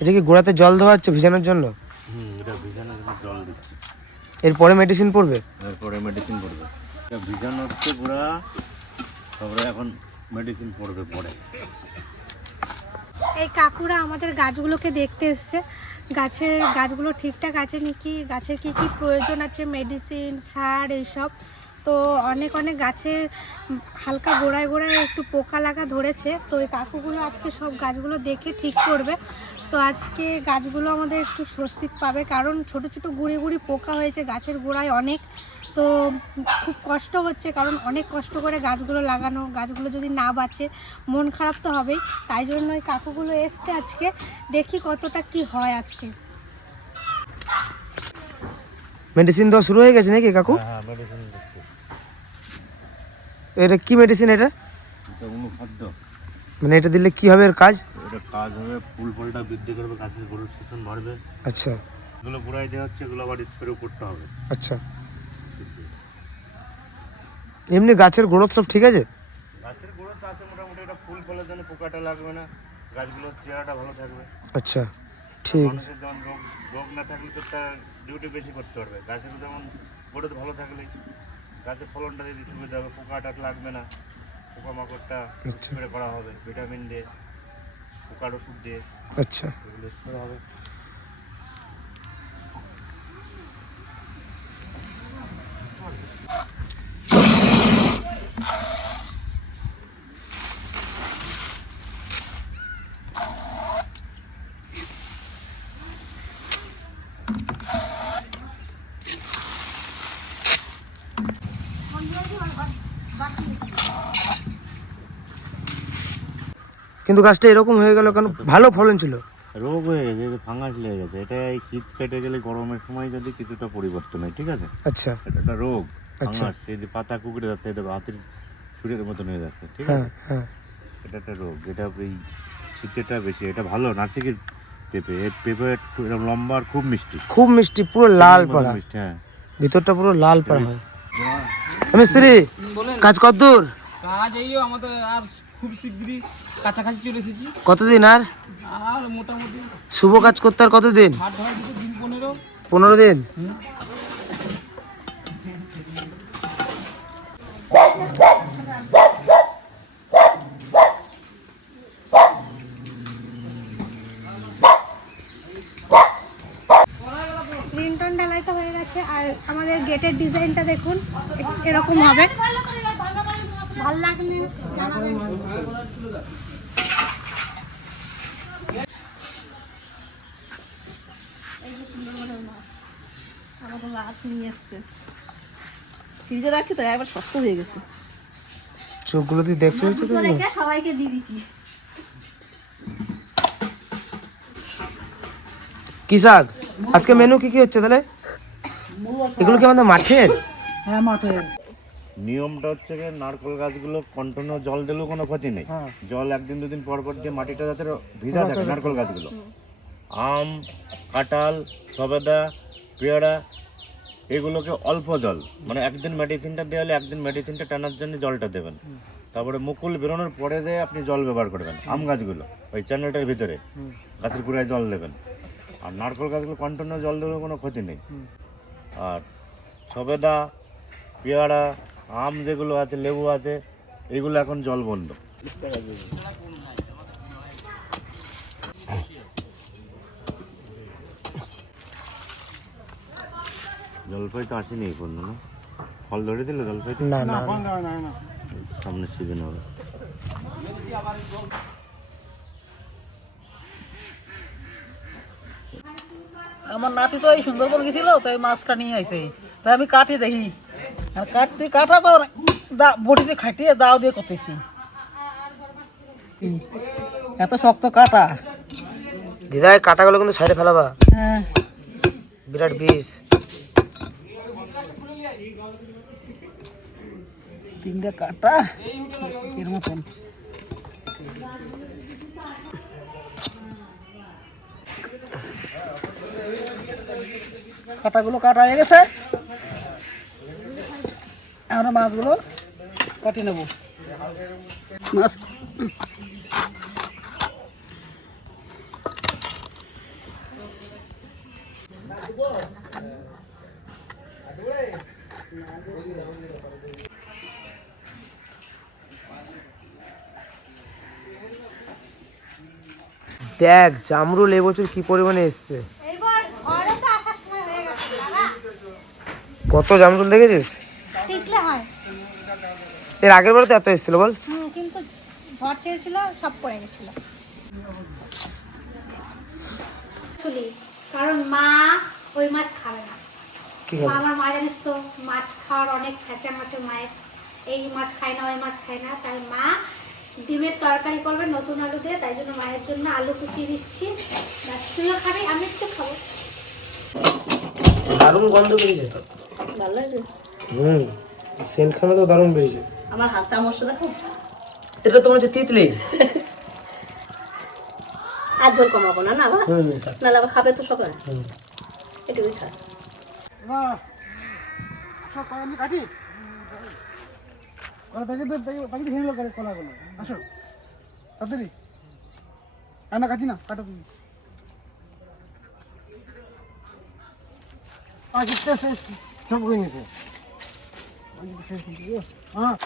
এটা কি গোড়াতে জল দেওয়া হচ্ছে ভিজানোর জন্য? হুম এটা ভিজানোর জন্য জল দিচ্ছি। এরপরে মেডিসিন পড়বে? এরপরে মেডিসিন পড়বে। এটা ভিজানো হচ্ছে পুরা তারপরে এখন মেডিসিন পড়বে পরে। এই কাকুরা আমাদের গাছগুলোকে দেখতে এসছে। গাছের গাছগুলো ঠিকঠাক আছে নাকি? গাছের কি কি প্রয়োজন আছে? মেডিসিন সার এইসব? তো অনেক অনেক গাছের হালকা গোড়ায় গোড়ায় একটু পোকা লাগা ধরেছে। তো এই কাকুগুলো আজকে সব গাছগুলো দেখে ঠিক করবে। তো আজকে গাছগুলো আমাদের একটু স্বস্তি পাবে কারণ ছোট ছোট গুড়ি গুড়ি পোকা হয়েছে গাছের গোড়ায় অনেক। তো খুব কষ্ট হচ্ছে কারণ অনেক কষ্ট করে গাছগুলো লাগানো গাছগুলো যদি না বাঁচে মন খারাপ তো হবেই। তাই জন্য ওই কাকুগুলো এসছে আজকে দেখি কতটা কি হয় আজকে। মেডিসিন দেওয়া শুরু হয়ে গেছে নাকি কাকু? হ্যাঁ মেডিসিন দিচ্ছি। এটা কি মেডিসিন এটা? এটা মানে এটা দিলে কি হবে এর কাজ? এটা কাজ হবে ফুল ফলটা বৃদ্ধি করবে গাছের গরুর শোষণ বাড়বে। আচ্ছা। এগুলো পুরাই দেওয়া হচ্ছে এগুলো আবার স্প্রেও করতে হবে। আচ্ছা। এমনি গাছের গ্রোথ সব ঠিক আছে? গাছের গোড়া আছে মোটামুটি এটা ফুল ফলের জন্য পোকাটা লাগবে না গাছগুলোর চেহারাটা ভালো থাকবে। আচ্ছা ঠিক। মানুষের যেমন রোগ রোগ না থাকলে তো তার ডিউটি বেশি করতে পারবে। গাছের যেমন গোড়াতে ভালো থাকলে গাছের ফলনটা যদি সুবিধা হবে পোকাটা লাগবে না পোকামাকড়টা আচ্ছা। স্প্রে করা হবে ভিটামিন দিয়ে পোকার ওষুধ দিয়ে আচ্ছা। এগুলো স্প্রে হবে। কিন্তু গাছটা এরকম হয়ে গেল কেন? ভালো ফলন ছিল। রোগ হয়ে গেছে এই ফাঙ্গাস লেগে গেছে। এটা এই শীত কেটে গেলে গরমের সময় যদি কিছুটা পরিবর্তন হয় ঠিক আছে? আচ্ছা। এটা একটা রোগ আচ্ছা। ফাঙ্গাস এই যে পাতা কুকড়ে যাচ্ছে এটা হাতের ছুরির মতন হয়ে যাচ্ছে ঠিক হ্যাঁ আছে? হ্যাঁ। এটা একটা রোগ এটা এই শীতেরটা বেশি এটা ভালো নার্সিকের পেঁপে এর পেঁপে একটু এরকম লম্বা আর খুব মিষ্টি। খুব মিষ্টি পুরো লাল পাড়া। মিষ্টি হ্যাঁ। ভিতরটা পুরো লাল পাড়া হয়। মিস্ত্রি কাজ কত দূর কাজ এই আমাদের আর খুব শিগগিরই কাছাকাছি চলে এসেছি। কতদিন আর? আর মোটামুটি শুভ কাজ করতে আর কতদিন? হাট ধরা দিতে দিন পনেরো। পনেরো দিন? লিন্টন তো হয়ে গেছে আর আমাদের গেটের ডিজাইনটা দেখুন এরকম হবে। ভালো লাগলে জানাবেন। আমাদের মাছ নিয়ে এসছে। ফ্রিজে রাখছি তো একবার শক্ত হয়ে গেছে। চোখগুলো দিয়ে দেখতে হচ্ছে তো? সবাইকে দিয়ে দিচ্ছি। কি শাক? আজকে মেনু কি কি হচ্ছে তাহলে? এগুলো কি আমাদের মাঠের? হ্যাঁ মাঠে নিয়মটা হচ্ছে গিয়ে নারকেল গাছগুলো কন্টিনিউ জল দিলেও কোনো ক্ষতি নেই। হ্যাঁ। জল একদিন দুদিন পর পর দিয়ে মাটিটা যাতে ভিজা থাকে নারকেল গাছগুলো। আম কাঁঠাল সবেদা পেয়ারা এগুলোকে অল্প জল মানে একদিন মেডিসিনটা দেওয়া হলে একদিন মেডিসিনটা টানার জন্য জলটা দেবেন। তারপরে মুকুল বেরোনোর পরে দিয়ে আপনি জল ব্যবহার করবেন আম গাছগুলো ওই চ্যানেলটার ভিতরে গাছের কুড়ায় জল দেবেন। আর নারকেল গাছগুলো কন্টিনিউ জল দিলেও কোনো ক্ষতি নেই। আর সবেদা পেয়ারা আম যেগুলো আছে লেবু আছে এগুলো এখন জল বন্ধ। জলপাই তো আসেনি এই পর্যন্ত না? ফল ধরে দিলে জলপাই তো? না না সামনে সিজন হবে। আমার নাতি তো এই সুন্দরবন গেছিল তাই মাছটা নিয়ে আইছে। তাই আমি কাটি দেখি। আর কাটতে কাটা তো দা- বটিতে খাটিয়ে দাও দিয়ে করতেছি। এত শক্ত কাটা। দিদা এই কাটাগুলো কিন্তু সাইডে ফেলাবা। হ্যাঁ। বিরাট বিষ। তিনটে কাটা এর মতন। কাটাগুলো কাটা হয়ে গেছে। আমরা মাছগুলো কাটিয়ে নেব। মাছ। দেখ জামরুল এবছর কি পরিমাণে এসছে? কত জামরুল দেখেছিস? এর আগের বারে তো এত এসেছিল বল। কিন্তু ঝড় চেয়েছিল সব পড়ে গেছিল। কারণ মা ওই মাছ খাবে না। কি মা হবে আমার মা জানিস তো মাছ খাওয়ার অনেক খেঁচা মাছে মায়ের। এই মাছ খায় না ওই মাছ খায় না। তাই মা ডিমের তরকারি করবে নতুন আলু দিয়ে তাই জন্য মায়ের জন্য আলু কুচিয়ে দিচ্ছি। তুইও খাবি আমি একটু খাব। দারুণ গন্ধ বেরিয়েছে তো। ভালো লাগে হুম সেন্টখানে তো দারুণ বেরিয়েছে। আমার হাত চামচ দেখো এটা তোমার হচ্ছে তিতলি। আর ঝোল কমাবো না না বাবা? নাহলে আবার খাবে তো সবাই। এটুকুই খা না সব আমি কাটি? কলাগুলো। আসো। তাড়াতাড়ি। আর কাটি না কাটো তুমি। পাখিটা শেষ। সব হয়ে গেছে পাখিটা শেষ হ্যাঁ।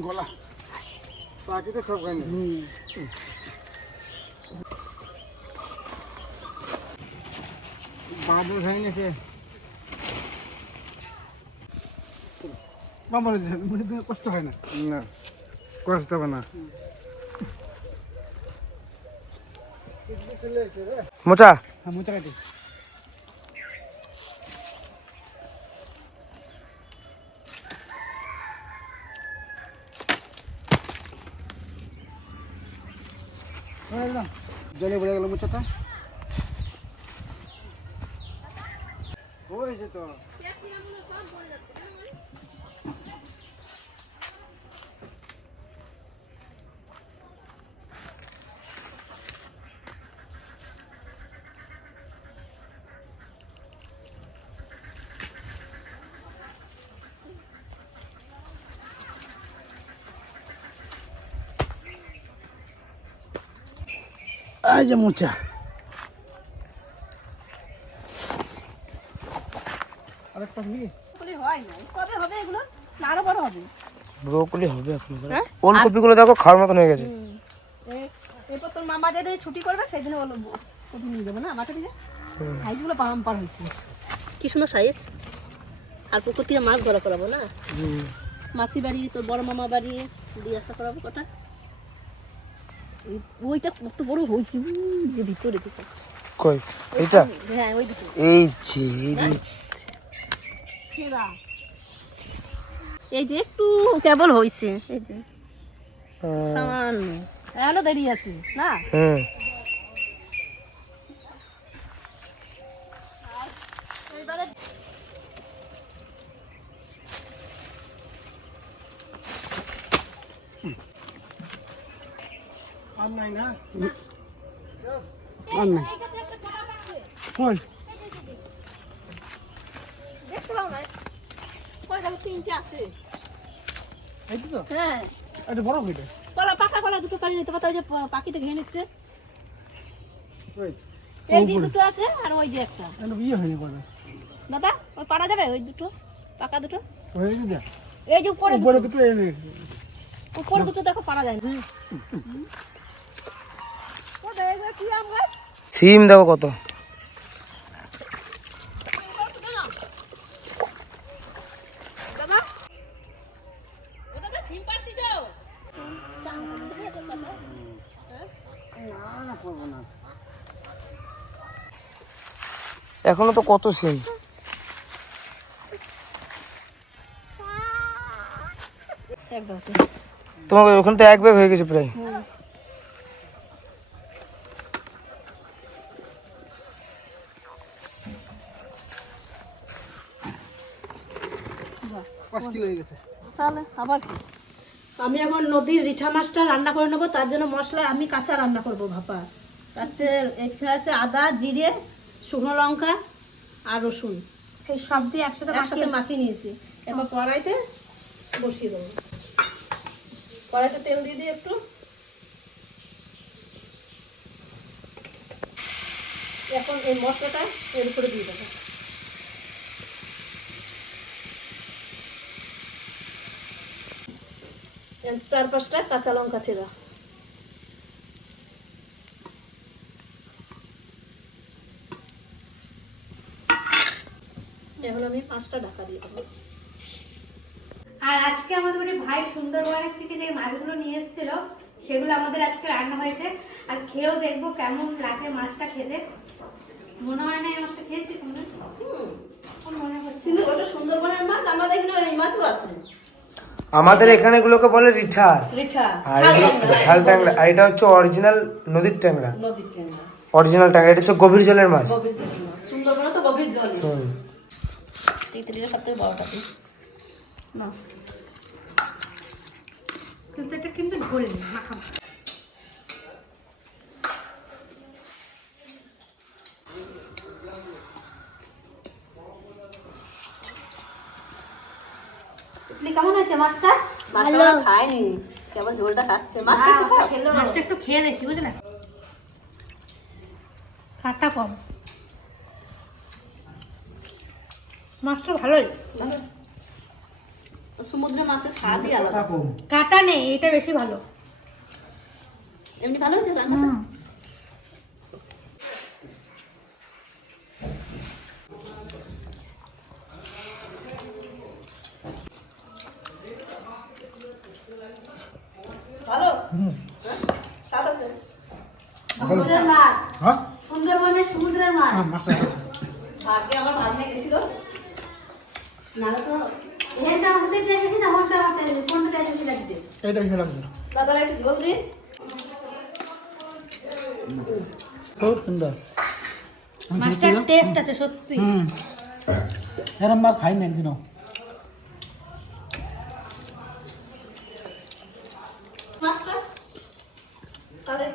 গলা পাখিতে সব কান্ড বাবু হয়ে গেছে মুড়ি দিয়ে কষ্ট হয় না। না কষ্ট হবে না। মোচা? হ্যাঁ মোচা কাটি জলে পড়ে গেল মোচাটা। হয়েছে তো। এই যে মোচা আরেকটা নিয়ে হয় না কবে হবে এগুলো? না আরও বড় হবে। ব্রোকলি হবে এখন। ওলকপিগুলো দেখো খাওয়ার মতন হয়ে গেছে। এরপর তোর মামা যেদিন ছুটি করবে সেই দিন ওগুলো ওটি নিয়ে যাব না? মাঠে দিয়ে? সাইজগুলো পাম পার হয়েছে। কি সুন্দর সাইজ। আর পুকুর থেকে মাছ ধরা করাবো না? মাসি বাড়ি তোর বড় মামা বাড়ি দিয়ে আসা করাবো কটা? ওইটা কত বড় হয়েছে যে ভিতরে দিকে কই? এইটা? হ্যাঁ ওই দিকে। এই যে এই যে। সেরা এই যে একটু কেবল হয়েছে এই যে। সামান সামান্য। এখনও দেরি আছে না? হুম। আর নাই না আর নাই কই? তিনটে আছে। এই তো? হ্যাঁ। এটা বড় কইটা? কলা পাকা কলা দুটো পানি নিতে পারতো ওই যে পাখিতে ঘেয়ে নিচ্ছে। ওই এই যে দুটো আছে আর ওই যে একটা। এটা বিয়ে হয়নি কয়টা দাদা ওই পারা যাবে ওই দুটো পাকা দুটো? হয়ে গেছে এই যে উপরে দুটো, দুটো উপরে দুটো দেখো পারা যায় না ও দেখবে কি আম গাছ সিম দেখো কত। এখনও তো কত সিম? তোমাকে ওখানে তো এক ব্যাগ হয়ে গেছে প্রায় পাঁচ কিলো হয়ে গেছে তাহলে? আবার কি? আমি এখন নদীর রিঠা মাছটা রান্না করে নেব তার জন্য মশলা আমি কাঁচা রান্না করব ভাপা। তাতে এখানে আছে আদা জিরে শুকনো লঙ্কা আর রসুন। এই সব দিয়ে একসাথে একসাথে মাখিয়ে মাখিয়ে নিয়েছি। এবার কড়াইতে বসিয়ে দেবো। কড়াইতে তেল দিয়ে দিই একটু। এখন এই মশলাটা এর উপরে দিয়ে দেবো। চার পাঁচটা কাঁচা লঙ্কা ছিল এখন আমি পাঁচটা ঢাকা দিয়ে দেবো। আর আজকে আমাদের বাড়ি ভাই সুন্দরবনের থেকে যে মাছগুলো নিয়ে এসেছিল সেগুলো আমাদের আজকে রান্না হয়েছে। আর খেয়েও দেখব কেমন লাগে মাছটা খেতে। মনে হয় না এই মাছটা খেয়েছি তুমি মনে হচ্ছে ওটা সুন্দরবনের মাছ আমাদের এখানে এই মাছও আছে। আমাদের এখানে গুলোকে বলে রিঠা আর এই ঝাল ট্যাংরা। আর এটা হচ্ছে অরিজিনাল নদীর ট্যাংরা। অরিজিনাল ট্যাংরা। এটা হচ্ছে গভীর জলের মাছ। কিন্তু জল মাছ সুন্দরবনে তো গভীর জল হুম। তিতলিটা সব থেকে বড়টা দিই না কিন্তু এটা কিন্তু ঝোল মাখা তিতলি কেমন হয়েছে মাছটা মাছটা আমরা খাইনি ঝোলটা খাচ্ছে। মাছটা একটু খাও। খেলো। মাছটা একটু খেয়ে দেখি বুঝলে? কাটা কম। মাছটা ভালোই। সমুদ্র মাছের স্বাদই আলাদা। কাটা নেই এটা বেশি ভালো। এমনি ভালো হয়েছে রান্নাটা? সমুদ্রের মাছ। হ্যাঁ? সুন্দরবনের সমুদ্রের মাছ। হ্যাঁ মাছটা আছে। ভাগ্যে আমার ভাগ্নে গেছিল। নাহলে তো এরটা আমাদের টাইম না আমাদের আমাদের কোনটা টাইম লাগছে? এইটা খেলাম তো। দাদারা একটু ঝোল দিন। খুব সুন্দর। মাছটার টেস্ট আছে সত্যি। হুম। এরম মাছ খাই না একদিনও মাছটা? তাহলে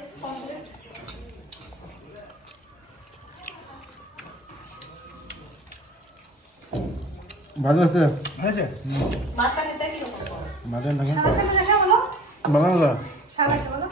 ভালো আছে? হয়েছে? দেখা বলো ভালো সাদা সাদা বলো।